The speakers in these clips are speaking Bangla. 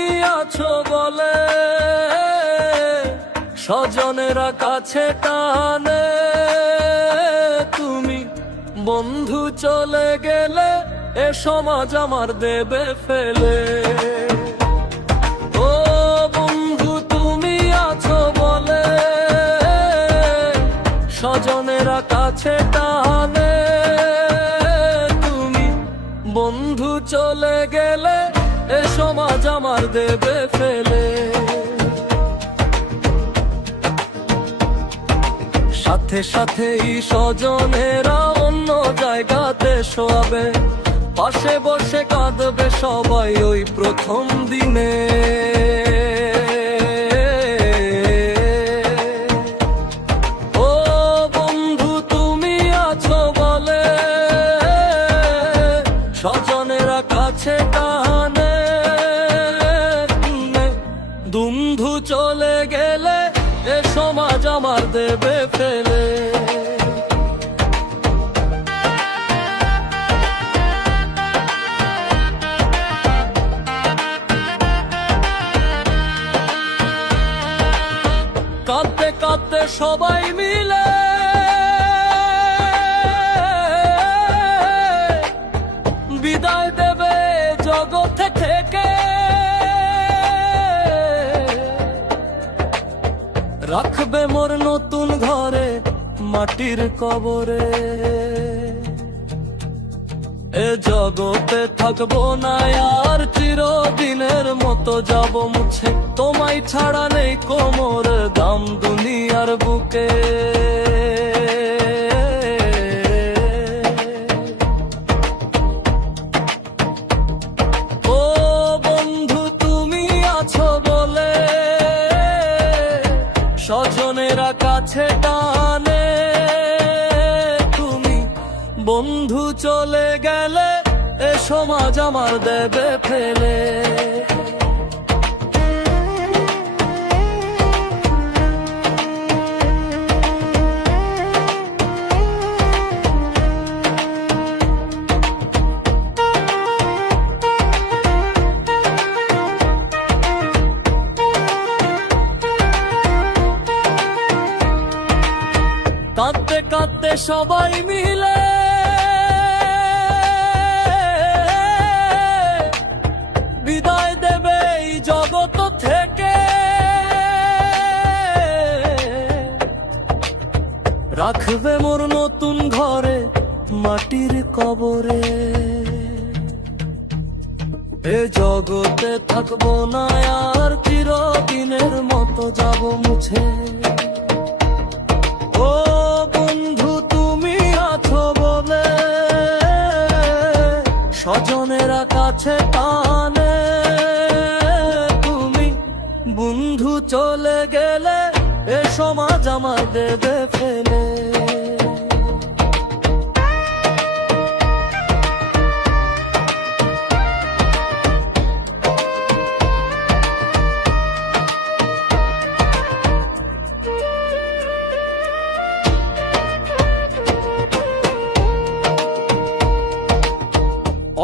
তুমি আছো বলে স্বজনেরা কাছে টানে, তুমি বন্ধু চলে গেলে এ সমাজ আমার দেবে ফেলে। ও বন্ধু তুমি আছো বলে স্বজনেরা কাছে টানে, তুমি বন্ধু চলে গেলে এ সমাজ আমার দেবে ফেলে। সাথে সাথেই স্বজনেরা অন্য জায়গাতে শোয়াবে, পাশে বসে কাঁদবে সবাই ওই প্রথম দিনে। ও বন্ধু তুমি আছো বলে স্বজনেরা কাছে টানে, বন্ধু চলে গেলে এ সমাজ আমার দেবে ফেলে। কাঁদতে কাঁদতে সবাই মিলে বিদায় দেবে জগৎ থেকে, রাখবে মোর নতুন ঘরে মাটির কবরে। এ জগতে থাকবো না আর চিরদিনের মতো যাব মুছে, তোমায় ছাড়া নেই কোমর দাম দুনিয়ার বুকে। ও বন্ধু তুমি আছো বলে স্বজনেরা কাছে টানে, তুমি বন্ধু চলে গেলে এ সমাজ আমার দেবে ফেলে। কাঁদতে কাঁদতে সবাই মিলে বিদায় দেবে এই জগৎ থেকে, রাখবে মোর নতুন ঘরে মাটির কবরে। এ জগতে থাকবো না আর চিরদিনের মতো যাব মুছে। ও বন্ধু তুমি আছো বলে স্বজনেরা কাছে টানে, তুমি বন্ধু চলে গেলে এ সমাজ আমার দেবে ফেলে।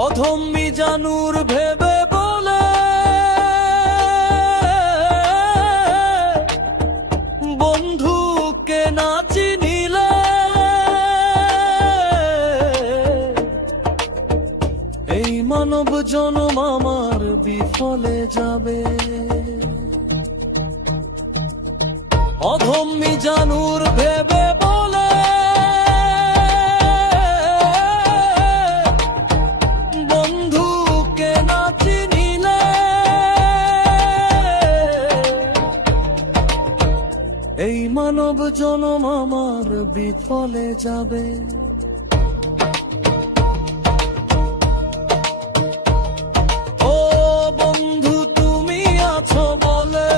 অধম্মি জানুর ভেবে বলে বন্ধুকে না চিনিলে, এই মানব জনম আমার বিফলে যাবে। অধম্মি জানুর ভেবে বলে বন্ধুকে না চিনিলে, এই মানব জনম আমার বিফলে যাবে। ও বন্ধু তুমি আছো বলে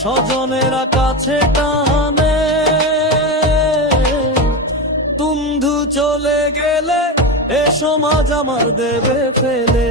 স্বজনেরা কাছে টানে, বন্ধু চলে গেলে এ সমাজ আমার দেবে ফেলে।